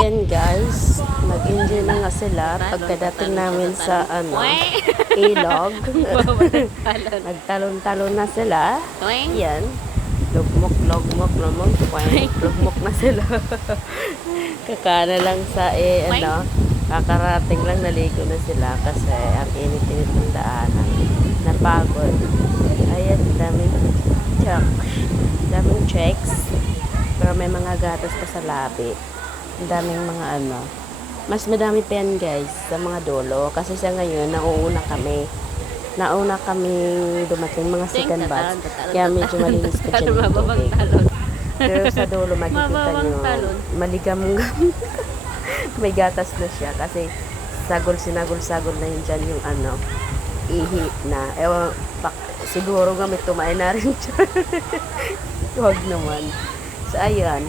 Ayan guys, nag-enjoy na nga sila pagkadating namin sa ilog. Nagtalon-talon na sila. Ayan. Lugmok, lugmok na sila. Kakana lang sa kakarating lang naligo na sila kasi ang init-init ng daanan. Napagod. Ayan, daming checks. Pero may mga gatas pa sa labi. Ang daming mga mas madami pa yan guys sa mga dulo kasi sa ngayon nauna kami dumating mga second batch kaya medyo malinis pa dyan yung tubig pero sa dulo makikita nyo maligam may gatas na siya kasi sinagol na yun dyan yung ihi na siguro nga may tumain na rin dyan. Huwag naman so ayan,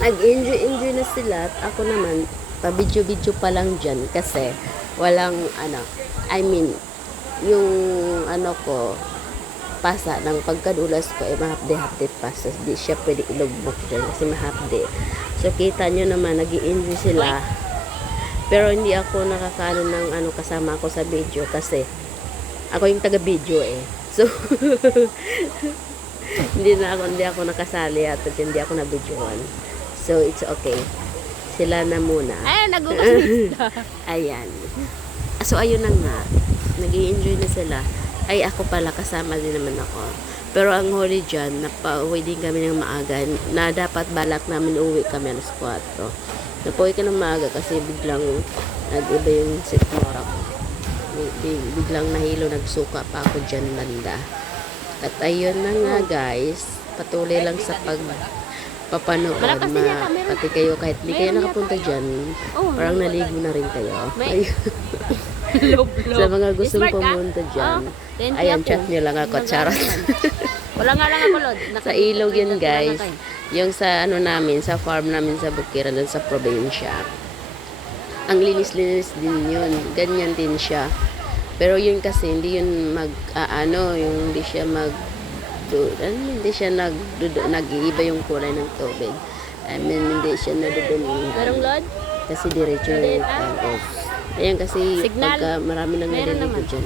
nag-enjoy na sila at ako naman pa-video pa lang dyan kasi walang yung ko pasa ng pagkadulas ko mahapde-hapde pa so di siya pwede ilugbok dyan kasi mahapde so kita nyo naman nag-enjoy sila pero hindi ako nakakano ng kasama ako sa video kasi ako yung taga-video so hindi ako nakasali at hindi ako na-videoan. So, it's okay. Sila na muna. Ay, nagugas Ayan. So, ayun na nga. Nag-i-enjoy na sila. Ay, ako pala, kasama din naman ako. Pero ang huli dyan, napauwi din kami ng maaga na dapat balak namin uwi kami alas 4. Napauwi ka ng maaga kasi biglang nag-iba yung sikmura ko. Biglang nahilo, nagsuka pa ako dyan banda. At ayun na nga guys, patuloy lang sa papanood pati kayo kahit di kayo nakapunta dyan parang naligo na rin kayo sa mga gustong pumunta dyan ayan chat nyo lang ako charot wala nga lang ako Lord sa ilog yun guys yung sa namin sa farm namin sa Bukiran dun sa probinsya ang linis-linis din yun ganyan din siya pero yun kasi hindi yun yung hindi siya hindi siya nag-iiba yung kulay ng tubig. Hindi siya nadudumi. Garong Lord? Kasi diretso yung off. Ayan kasi pagka marami nang naliligo dyan.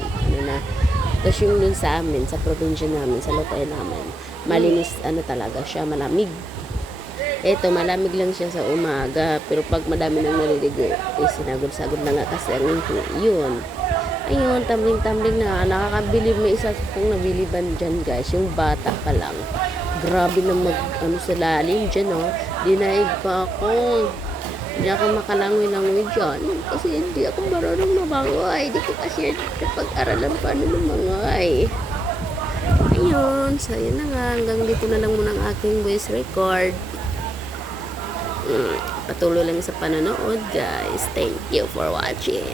Tapos yung dun sa amin, sa probinsya namin, sa lokal namin, malinis talaga siya, malamig. Eto, malamig lang siya sa umaga. Pero pag madami nang naliligo, sinagod-sagod na nga kasi yun. Ayun, tumbling na. Nakakabilib. May isa kong nabiliban dyan, guys. Yung bata pa lang. Grabe na sa lalim dyan, Dinaig pa ako. Hindi ako makalangoy-langoy dyan. Kasi hindi ako marunong lumangay. Hindi ko kasi pag-aralan paano lumangay. Ayun. So, yun na nga. Hanggang dito na lang muna ang aking voice record. Patuloy lang sa panonood, guys. Thank you for watching.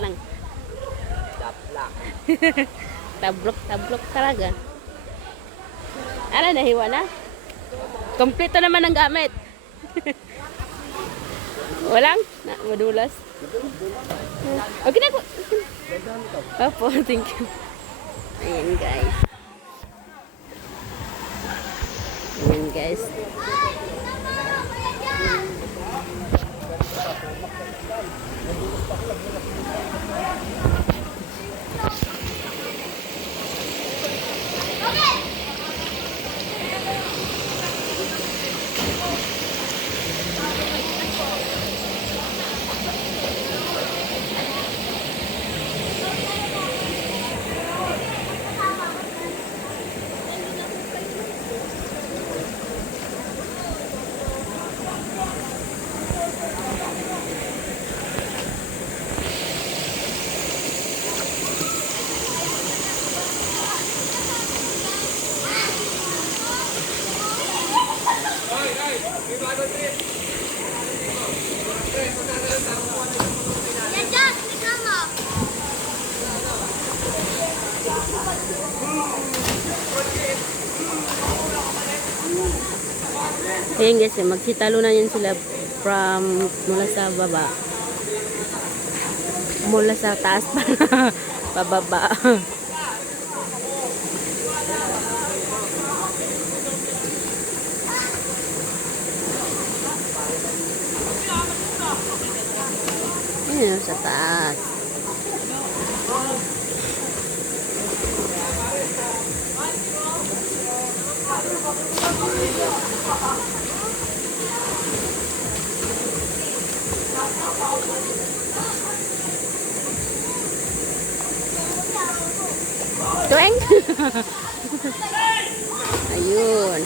lang. Tablok talaga. Nahiwa na? Kompleto naman ang gamit. Walang? Madulas. Okay na ko. Opo, thank you. Ayan guys. Ayan guys, magsitalo na yan sila from mula sa baba. Mula sa taas pa pababa. Ayan sa taas. Tueng. Ayun.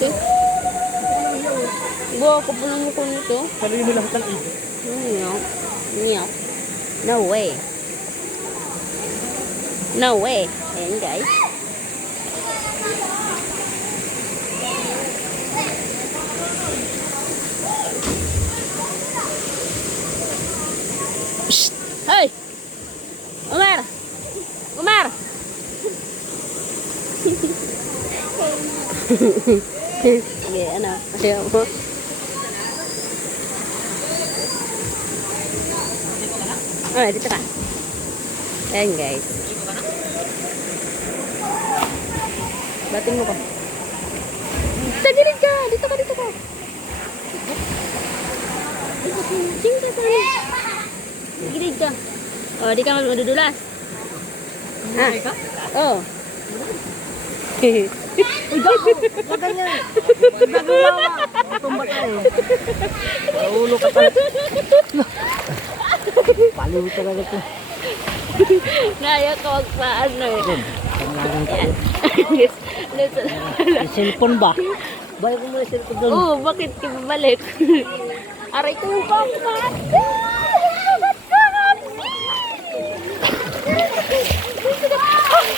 Okay. Buwa ko po ng mukha nito. Saluhin mo lahat ng ibig. Meow. Meow. No way. No way. Ayan guys. Shh! Hey! Umar! Umar! Sige, ano? Ayaw mo? Oh, dito ka. Ayan guys. Bating mo ko. Tagilid ka! Dito ka, dito ka. Dito ka sa akin. Tagilid ka. Oh, di ka madudulas. Ah. Oh. Uy, gago! Huwag ganyan! Nagawa ka! Tumba tayo. Ulo ka talaga. Paliw talaga ito. Naya ka magpaano eh. Panglagan ka. Ayan. Yung cellphone ba? Bayo ko mo yung cellphone doon. Oo, bakit ka babalik? Aray ko yung pangkat.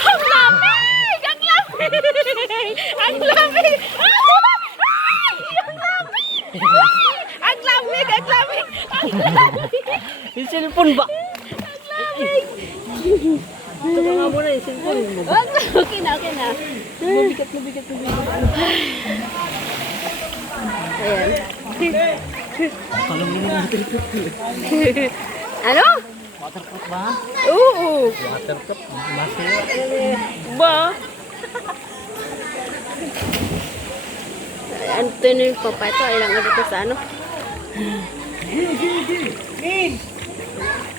Ang lamig! Ang lamig! Ang lamig! Ang lamig! Ang lamig! Ang lamig! Yung cellphone ba? Ito ka nga muna yung cellphone. Wag na, okay na, okay na. Mabigat, mabigat, mabigat. Ayan. Alam mo naman ito. Ano? Waterproof ba? Oo. Waterproof. Masira. Ba? Anthony Papa ito, ilang ano to sa ano?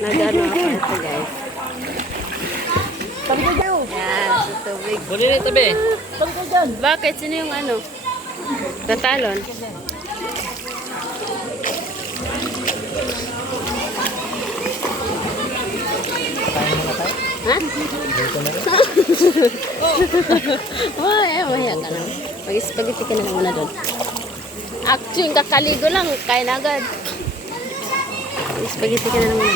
Nag-ano ako ito guys. Tabi ka kayo. Yan, sa tubig. Buli na tabi. Tabi ka dyan. Bakit? Sino yung ano? Tatalon? Ha? Oh, maya ka lang. Mag-spaghetti ka na lang muna doon. Actually, kakaligo lang. Kaya na agad. Mag-spaghetti ka na lang muna.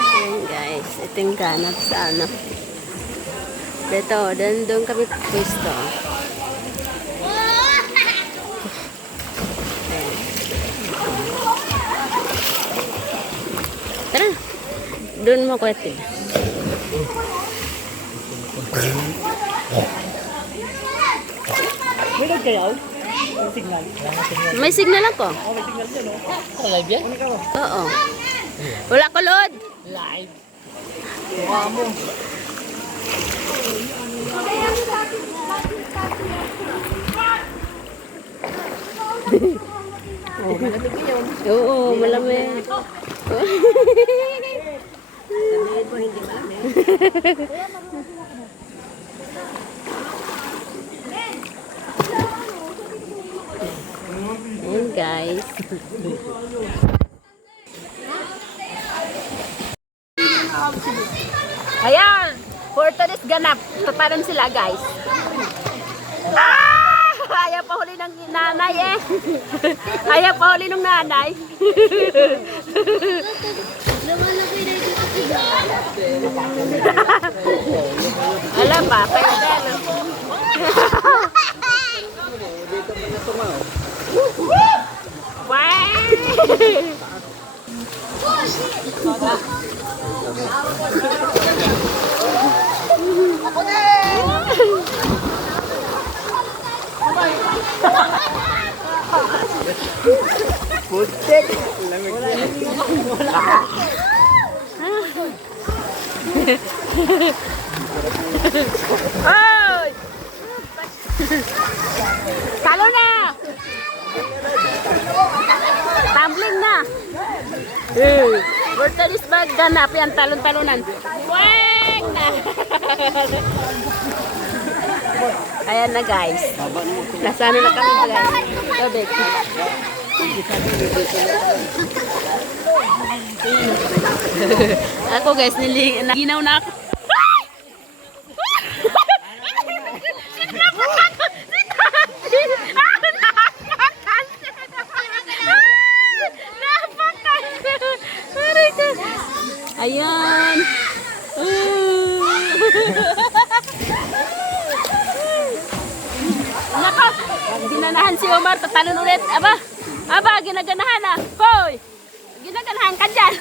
Ayan guys. Ito yung ganap sa ano. Dito, doon kami pwesto. Tara. Doon mo kwete. May nagkayaw? May signal. May signal ako. Oh, may signal dyan, oh. Live yan? Oo. Wala ko load. Live. Mukha mo. Oh, malamig yun. Oo, malamig. Sabihin mo, hindi malamig. Ayan Ayan guys. Ayan! For today's ganap. Tatanan sila, guys. Ah! Ayaw pa huli ng nanay eh. Ayaw pa huli ng nanay. Alam ba? Kayo din. Wow! Putik! Lamig na. Oy! Talo na! Tumbling na! Virtualis bag ganap yan, talon-talonan. Weng! Ayan na guys. Nasaan na kami guys? Tubig. Ako guys, naginaw na ako. Ayan. Nako, ginanahan si Omar, tatalon ulit. Aba, ginaganahan na. Hoy, ginaganahan ka dyan.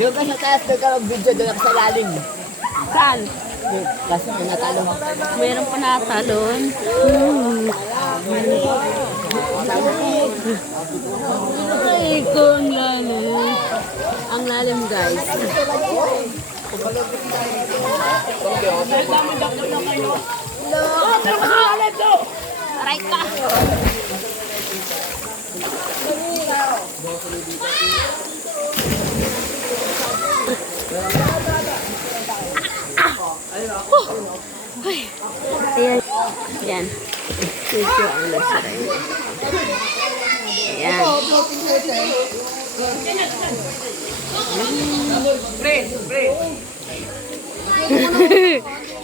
Doon ka sa taas, doon ka mag-video, doon ako sa lalim. Saan? Kasi may natalo. Meron pa natalon. Ay, kung lalim. Ang lalim guys. Aray ka. Ayan. Ayan. Medyo ang nasa Ayan.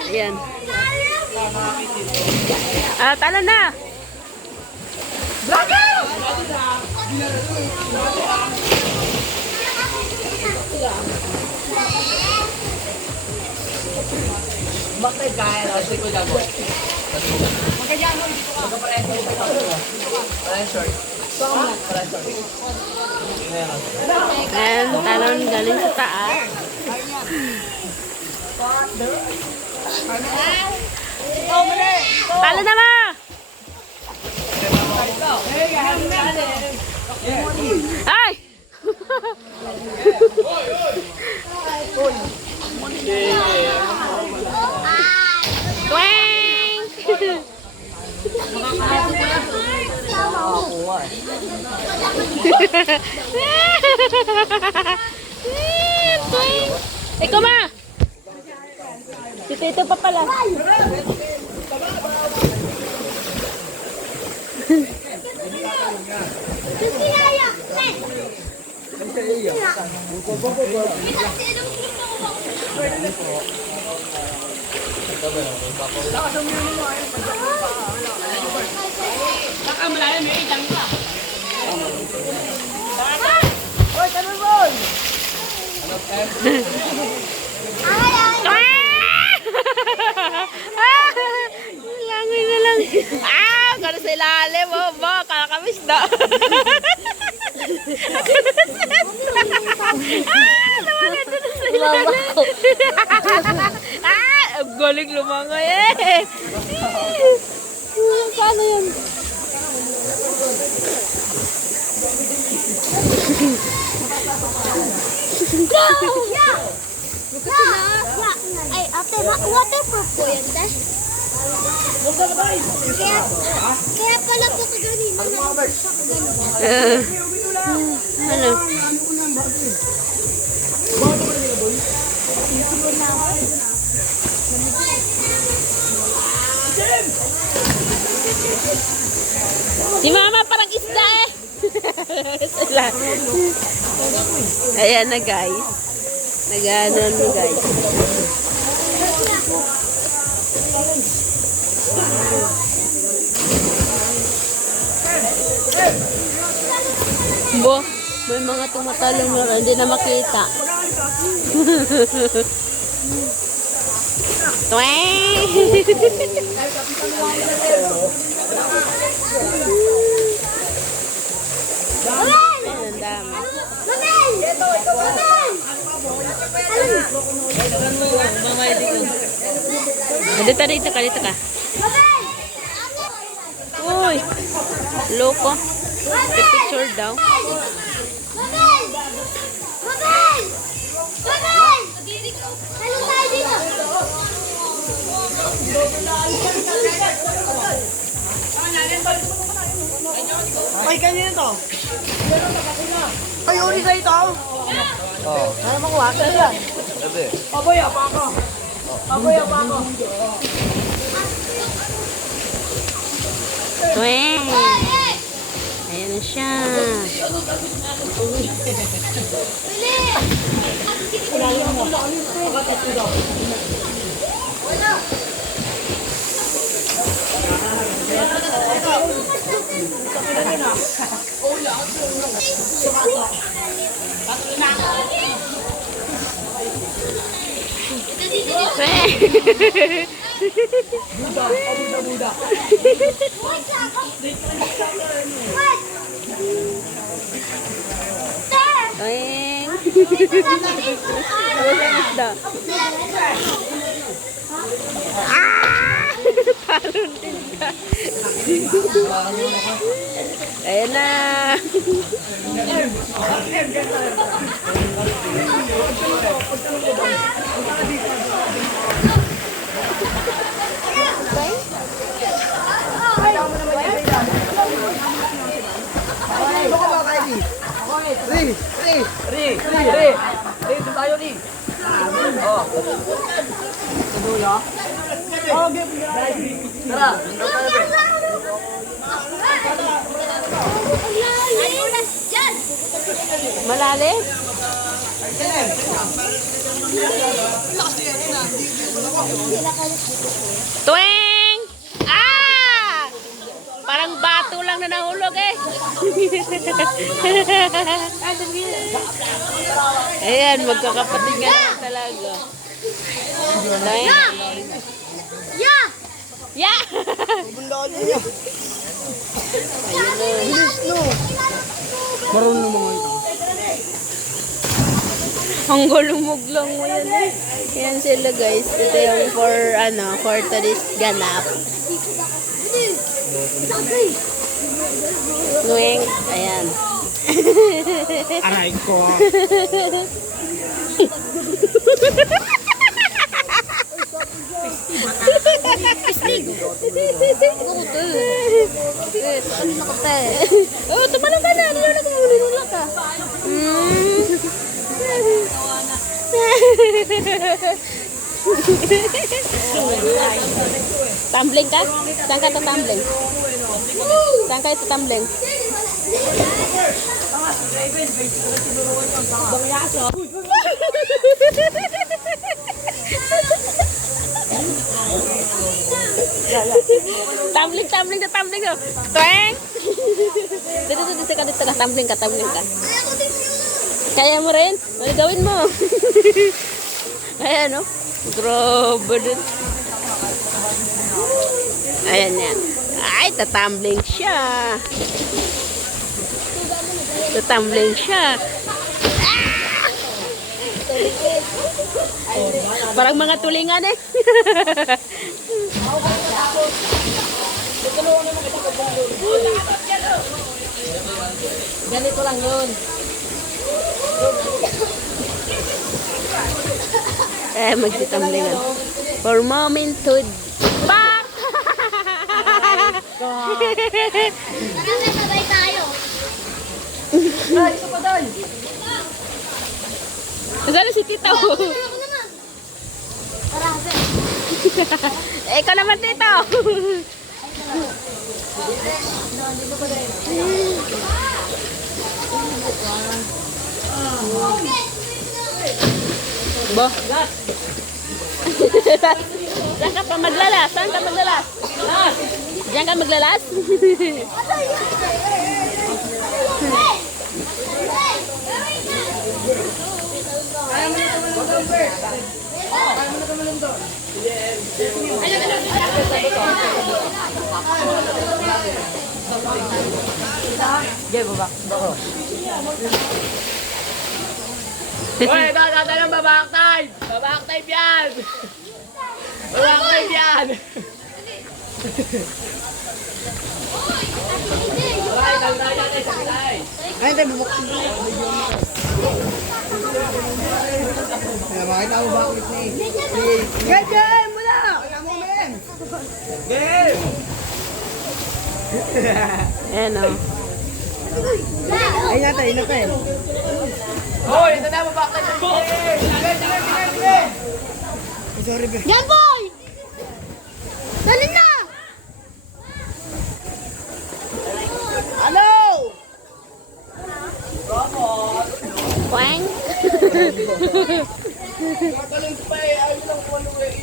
Ayan. Talo na. Bakit kaya na? Kasi ko dago. Ayan, talon galing sa taas. Talo na ma. Ay! Twang! Ikaw ma! Si Tito pa pala. Langoy na lang. Kano sa ilalim mo ba? Kakamisda. Lumangan doon sa ilalim. Ang galing lumangoy eh. Paano yun? Ay, ate, waterproof po yan, te. Kaya pala po kaganina na siya kaganina. Ano? Si mama parang isda eh. Sala. Ayan na guys. Nag-ano mo guys. Bo, may mga tumatalong na hindi na makita. Tweng! Ayan, ang dami. Dito ka, dito ka. Uy, loko. Picture daw. Ay, kanina to. Ay, uri sa ito. Oo. Ano makuha? Ano yan? Sabi. Aboy, apa ako. Aboy, apa ako. Tweng! Ayan na siya. Tweng! Isda. Talon din ka. Ayan na. Dito tayo ni. Oh. Tuloy. Oh, game. Tara. Malalim? Tweng! Ah! Parang bato lang na nahulog eh. Ayan, magkakapatid nga lang talaga. Tweng! Yeah! Yeah! Marunong mga ito. Ang gulumog lang mo yan eh. Yan sila guys. Ito yung for today's ganap. Nueng. Ayan. Aray ko. Oh, tumalong ka na. Nilulak ka. Tumbling ka? Saan ka tumbling? Saan ka ito tumbling? Tumbling ka, tumbling ka. Tweng! Dito ka, tumbling ka. Kaya mo rin? Ano gawin mo? Ayan, no? Grabe din. Ayan yan. Ay, tatumbling siya. Ah! Parang mga tulingan eh. Ganito lang yun. Magtitamblingan. For moment to back! Tara, sabay tayo. Ay, isa pa doon. Nasaan si Tito? Ako naman. Tara, Hazel. Ikaw naman, Tito. Bo. Saan ka pa maglalas? Saan ka maglalas? Diyan ka maglalas? Hoy, ito ng babak time! Babak time yan! Babak time yan! Ay, tayo natin sa kilay! Ay, tayo bubuk. Makita mo bakit ni? Game! Mula! Game! Ayan o. Ay, natay, natay. Hoy, ito na babak time! Sige! Sorry, be. Yan, boy! Dali na! Ano? Kweng. Tatalon pa eh, ayaw lang kung ano eh.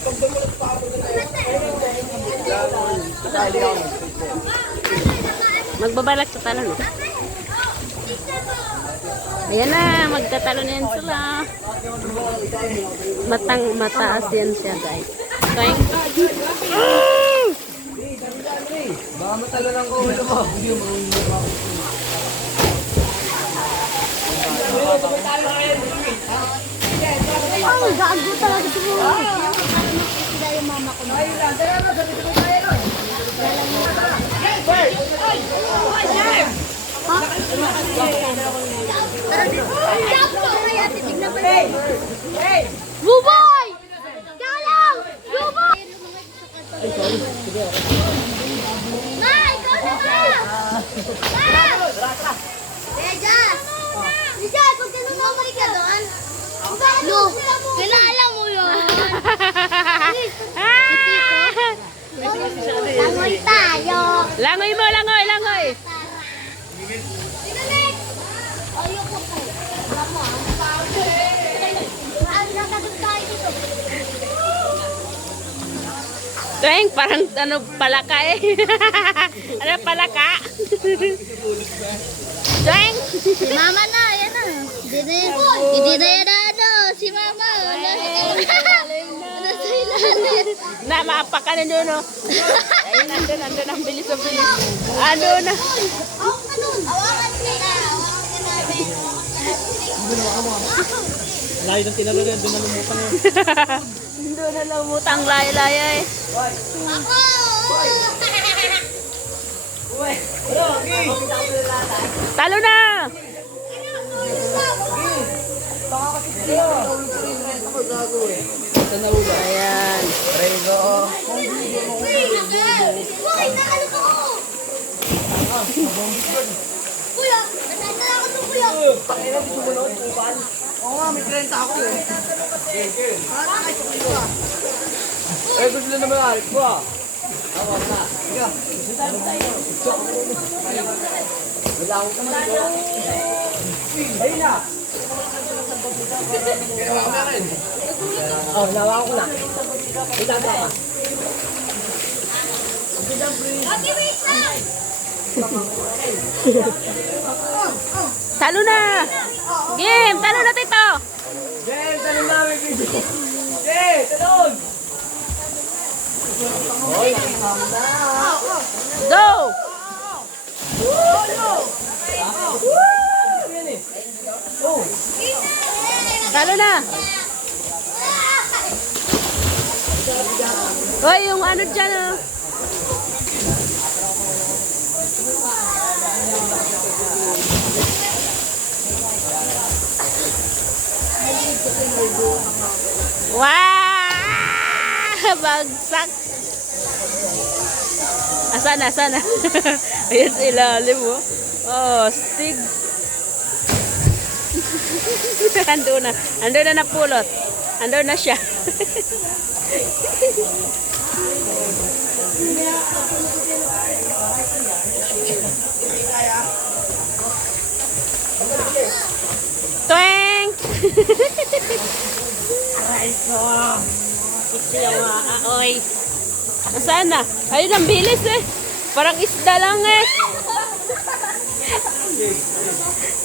Pag bumulat pa ako na Magbabalak sa talon. Ayan na, magtatalo na yan sila. Mataas yan siya, guys. Kweng. baka matalo ng ulo mo. Ay, gago talaga siguro. Sila yung mama ko. Buboy! Galang! Buboy! Ma, ikaw na ba? Ma! Rejas! Rejas, huwag ka nang mamalik ka doon. No, kilala mo yun. Langoy tayo. Langoy mo, langoy, langoy. Ayoko po. Alam mo, nakagat tayo dito. Kweng, parang ano, palaka eh. Ano, palaka? Kweng. Si mama na, yan na. Hindi na yan ano, si mama. Nasa ilalim. Na, maapakan na doon, no? Ayun, nandun, ang bilis na bilis. Ano na? Awak ka nun. Awakan nila. Awakan ka namin. Layo ng tinalo rin, doon na lumutang yun. Doon na lumutang laya-laya eh. Ako! Talo na! Ayan. Prego. Uy, nakalo ko! Kuya, nasasa ako ng kuya. Oo nga, may 30 ako eh. Eh, gusto naman alit ko ah. Ako na. Wala akong kamay ko. Ayun na. Ginawa ko na rin. Oh, nawa ko na. Itata ka. Ate, wait lang! Talo na! Game! Talo na, Tito! Jen, tanong namin video. Jen, tanong! Go! Talo na! Hoy, yung ano dyan, oh. Wow! Bagsak! Asan? Ayan sa ilalim, oh. Oh, stig. Ando na napulot. Ando na siya. Tweng! Oy. Nasaan na? Ayun, ang bilis eh. Parang isda lang eh.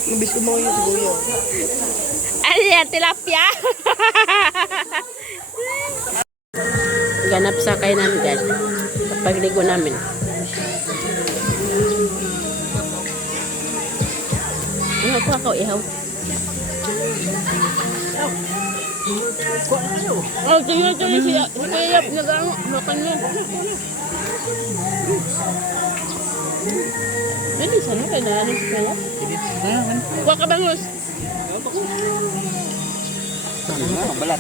Mabis ko mo yung sibuyo. Ano yan? Tilapia? Ganap sa kainan guys. Pagligo namin. Ano ako ihaw? Oh, tingnan siya. Si Kuya, nag-ano niya. Dali, sana kayo na si Kuya? Kuha ka bangus.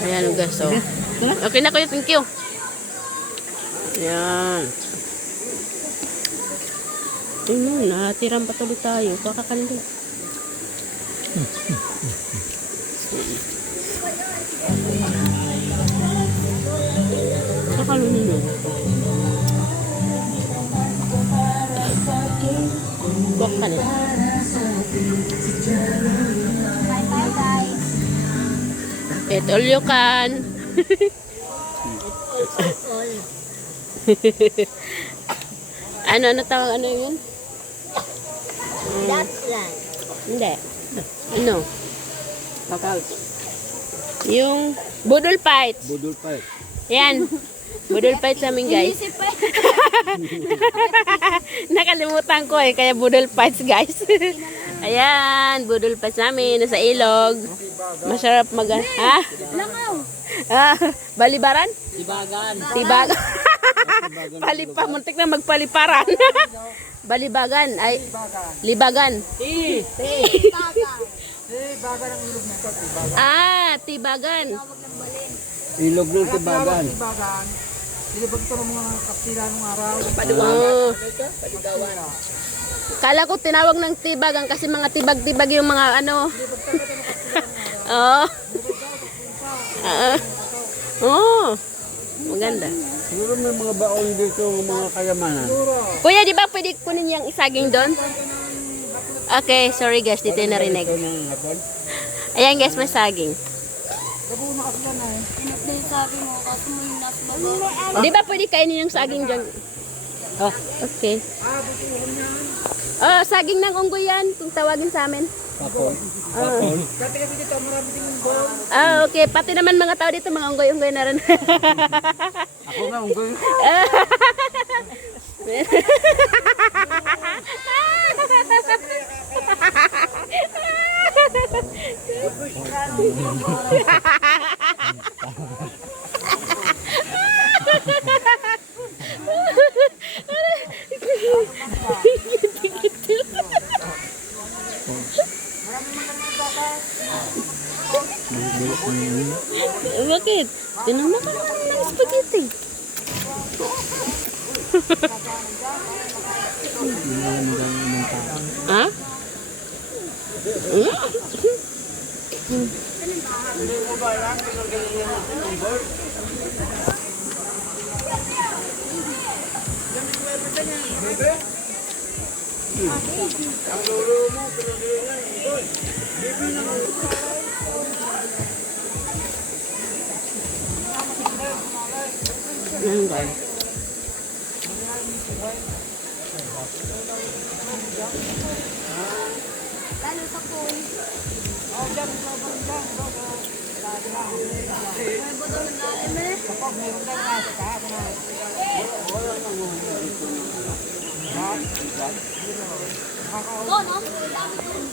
Ayan guys, so. Okay na Kuya, thank you. Ayan. Tingnan, natirang pa tuloy tayo. Kakakanin ko. Kakalunin mo. Kuha ka nila. Eat all you can. Ano tawag ano yun? That's right. Hindi. Ano? Yung budol fights. Budol pa eh. Yan. Budol fights namin guys. Inisip pa. Nakalimutan ko eh. Kaya budol fights guys. Ayan. Budol fights namin. Nasa ilog. Masarap mag... Ha? Langaw. Ah, balibaran? Tibagan. Tibagan. Palipa. Muntik na magpaliparan. Balibagan. Ay, libagan. Ah, tibagan. Ilog ng tibagan. Ilibag ito ng mga kapsila nung araw. Oh. Kala ko tinawag ng tibagan kasi mga tibag-tibag yung mga ano. Oh. Oh. Maganda. Siguro may mga baon dito, mga kayamanan. Kuya, di ba pwede kunin yung isaging doon? Okay, sorry guys, dito yung narinig. Ayan guys, may saging. Sabi mo, kasi mo yung nasa baba. Di ba pwede kainin yung saging dyan? Ah. Okay. Oh, saging ng unggoy yan, kung tawagin sa amin. Kapon. Kapon. Dati kasi dito, marami din yung ball. Ah, okay. Pati naman mga tao dito, mga unggoy-unggoy na rin. Ako nga, unggoy. Bakit? Tinama ka naman ng spaghetti. Ha? Ayan guys. Lalo sa pool. May buto ng lalim eh. Oh, no? Dami doon.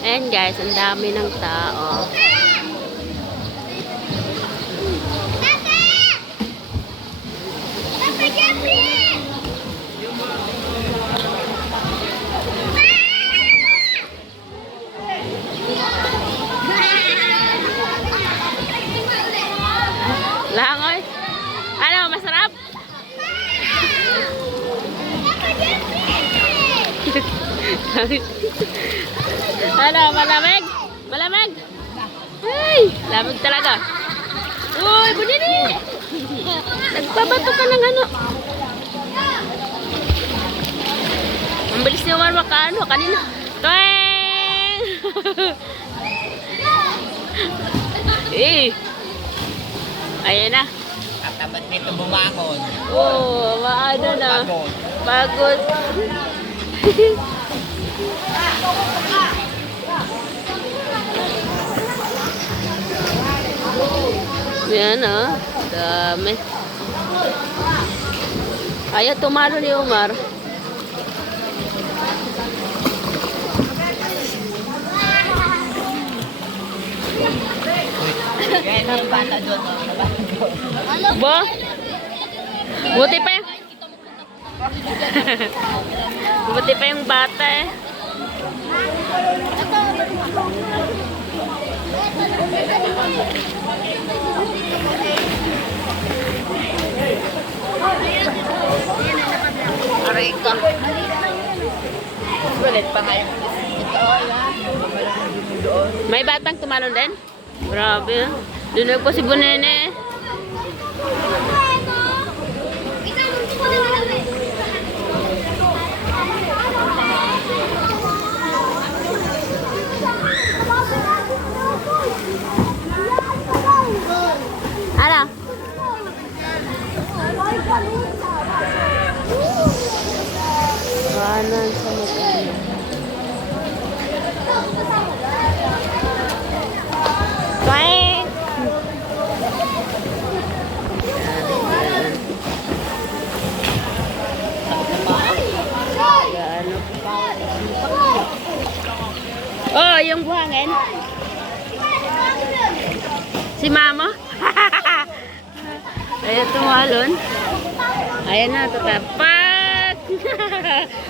Ayan guys, ang dami ng tao. Papa Jeffrey! Langoy. Ano, masarap? Ano, malamig? Malamig? Ay, lamig talaga. Uy, bunini! Nagpabato ka ng ano. Ang bilis niya man makaano kanina. Tweng! Eh. Ayan na. Katabat nito bumangon. Oh, maano na. Pagod. Yan ah. Dami. Ayaw tumalo ni Omar. Yan ang bata doon. Bo? Buti pa yung... Buti pa yung bata eh. Aray ka. Ulit pa nga yung ito. May batang tumalon din? Grabe. Dinog po si Bunene. Ano? Kanan sa mukha. Twang! Oh, yung buhangin. Si Mama. Ayan tumalon. Ayan na, tatapat.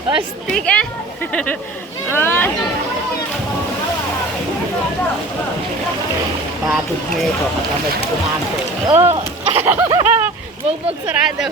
Ostig eh. Oh. Pagod mo ito. Katabat bumangon. Oh. Bugbog sarado.